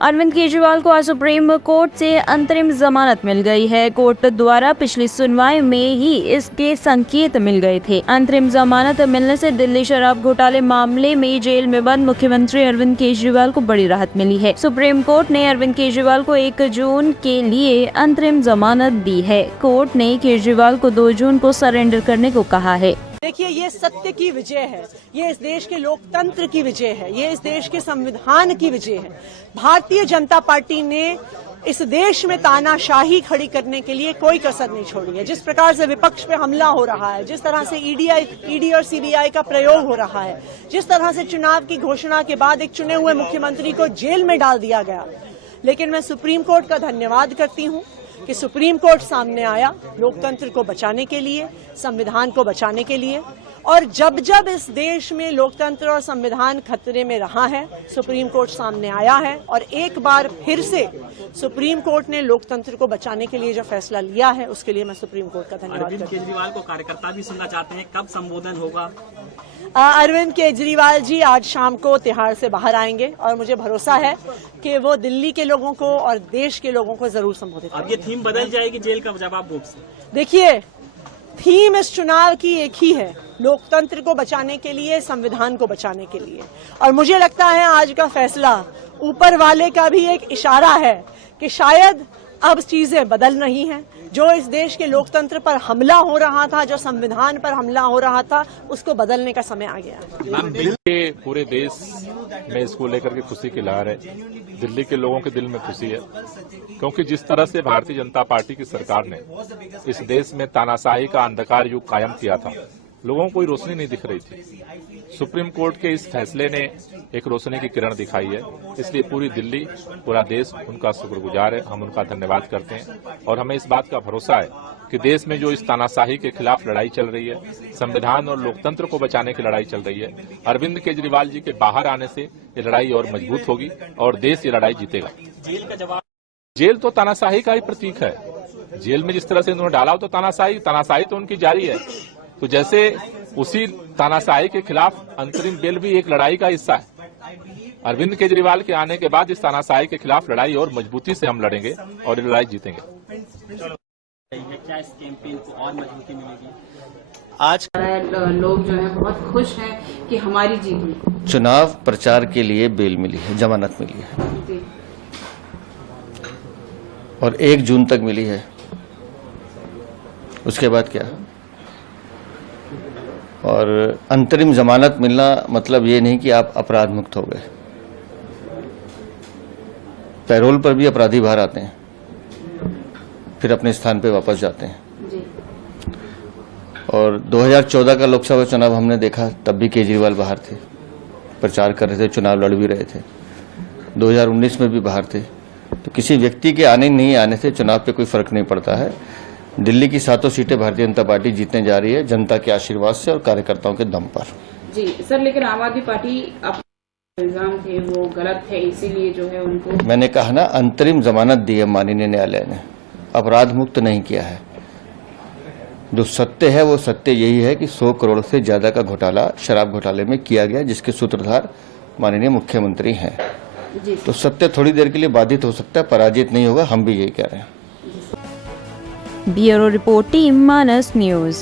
अरविंद केजरीवाल को आज supreme court से अंतरिम जमानत मिल गई है। कोर्ट द्वारा पिछली सुनवाई में ही इसके संकेत मिल गए थे। अंतरिम जमानत मिलने से दिल्ली शराब घोटाले मामले में जेल में बंद मुख्यमंत्री अरविंद केजरीवाल को बड़ी राहत मिली है। सुप्रीम कोर्ट ने अरविंद केजरीवाल को 1 जून के लिए अंतरिम जमानत दी है। कोर्ट ने केजरीवाल को 2 जून को सरेंडर करने को कहा है। देखिए, ये सत्य की विजय है, ये इस देश के लोकतंत्र की विजय है, ये इस देश के संविधान की विजय है। भारतीय जनता पार्टी ने इस देश में तानाशाही खड़ी करने के लिए कोई कसर नहीं छोड़ी है। जिस प्रकार से विपक्ष पे हमला हो रहा है, जिस तरह से ईडी और सीबीआई का प्रयोग हो रहा है, जिस तरह से चुनाव की घोषणा के बाद एक चुने हुए मुख्यमंत्री को जेल में डाल दिया गया, लेकिन मैं सुप्रीम कोर्ट का धन्यवाद करती हूँ कि सुप्रीम कोर्ट सामने आया लोकतंत्र को बचाने के लिए, संविधान को बचाने के लिए। और जब जब इस देश में लोकतंत्र और संविधान खतरे में रहा है, सुप्रीम कोर्ट सामने आया है और एक बार फिर से सुप्रीम कोर्ट ने लोकतंत्र को बचाने के लिए जो फैसला लिया है, उसके लिए मैं सुप्रीम कोर्ट का धन्यवाद करती हूं। अरविंद केजरीवाल को कार्यकर्ता भी सुनना चाहते हैं, कब संबोधन होगा? अरविंद केजरीवाल जी आज शाम को तिहाड़ से बाहर आएंगे और मुझे भरोसा है कि वो दिल्ली के लोगों को और देश के लोगों को जरूर संबोधित करेंगे। अब ये थीम बदल जाएगी जेल का जवाब बॉक्स। देखिए, थीम इस चुनाव की एक ही है, लोकतंत्र को बचाने के लिए, संविधान को बचाने के लिए। और मुझे लगता है आज का फैसला ऊपर वाले का भी एक इशारा है कि शायद अब चीजें बदल रही हैं। जो इस देश के लोकतंत्र पर हमला हो रहा था, जो संविधान पर हमला हो रहा था, उसको बदलने का समय आ गया है। पूरे देश में इसको लेकर के खुशी की लहर है। दिल्ली के लोगों के दिल में खुशी है, क्योंकि जिस तरह से भारतीय जनता पार्टी की सरकार ने इस देश में तानाशाही का अंधकार युग कायम किया था, लोगों को कोई रोशनी नहीं दिख रही थी। सुप्रीम कोर्ट के इस फैसले ने एक रोशनी की किरण दिखाई है। इसलिए पूरी दिल्ली, पूरा देश उनका शुक्रगुजार है। हम उनका धन्यवाद करते हैं और हमें इस बात का भरोसा है कि देश में जो इस तानाशाही के खिलाफ लड़ाई चल रही है, संविधान और लोकतंत्र को बचाने की लड़ाई चल रही है, अरविंद केजरीवाल जी के बाहर आने से ये लड़ाई और मजबूत होगी और देश ये लड़ाई जीतेगा। जेल का जवाब, जेल तो तानाशाही का ही प्रतीक है। जेल में जिस तरह से उन्होंने डाला तो तानाशाही तो उनकी जारी है। तो जैसे उसी तानाशाही के खिलाफ अंतरिम बेल भी एक लड़ाई का हिस्सा है। अरविंद केजरीवाल के आने के बाद इस तानाशाही के खिलाफ लड़ाई और मजबूती से हम लड़ेंगे और ये लड़ाई जीतेंगे। क्या इस कैंपेन को और मजबूती मिलेगी? आज लोग जो है बहुत खुश हैं कि हमारी जीत हुई। चुनाव प्रचार के लिए बेल मिली है, जमानत मिली है जी। और 1 जून तक मिली है। उसके बाद क्या? और अंतरिम जमानत मिलना मतलब ये नहीं कि आप अपराध मुक्त हो गए। पैरोल पर भी अपराधी बाहर आते हैं, फिर अपने स्थान पे वापस जाते हैं। जी। और 2014 का लोकसभा चुनाव हमने देखा, तब भी केजरीवाल बाहर थे, प्रचार कर रहे थे, चुनाव लड़ भी रहे थे। 2019 में भी बाहर थे। तो किसी व्यक्ति के आने नहीं आने से चुनाव पे कोई फर्क नहीं पड़ता है। दिल्ली की 7 सीटें भारतीय जनता पार्टी जीतने जा रही है, जनता के आशीर्वाद से और कार्यकर्ताओं के दम पर। जी सर, लेकिन आम आदमी पार्टी इल्जाम थे वो गलत है, इसीलिए जो है उनको, मैंने कहा ना, अंतरिम जमानत दी है माननीय न्यायालय ने, अपराध मुक्त नहीं किया है। जो सत्य है वो सत्य यही है कि 100 करोड़ से ज्यादा का घोटाला शराब घोटाले में किया गया, जिसके सूत्रधार माननीय मुख्यमंत्री हैं। तो सत्य थोड़ी देर के लिए बाधित हो सकता है, पराजित नहीं होगा। हम भी यही कह रहे हैं। ब्यूरो रिपोर्ट, टीम मानस न्यूज।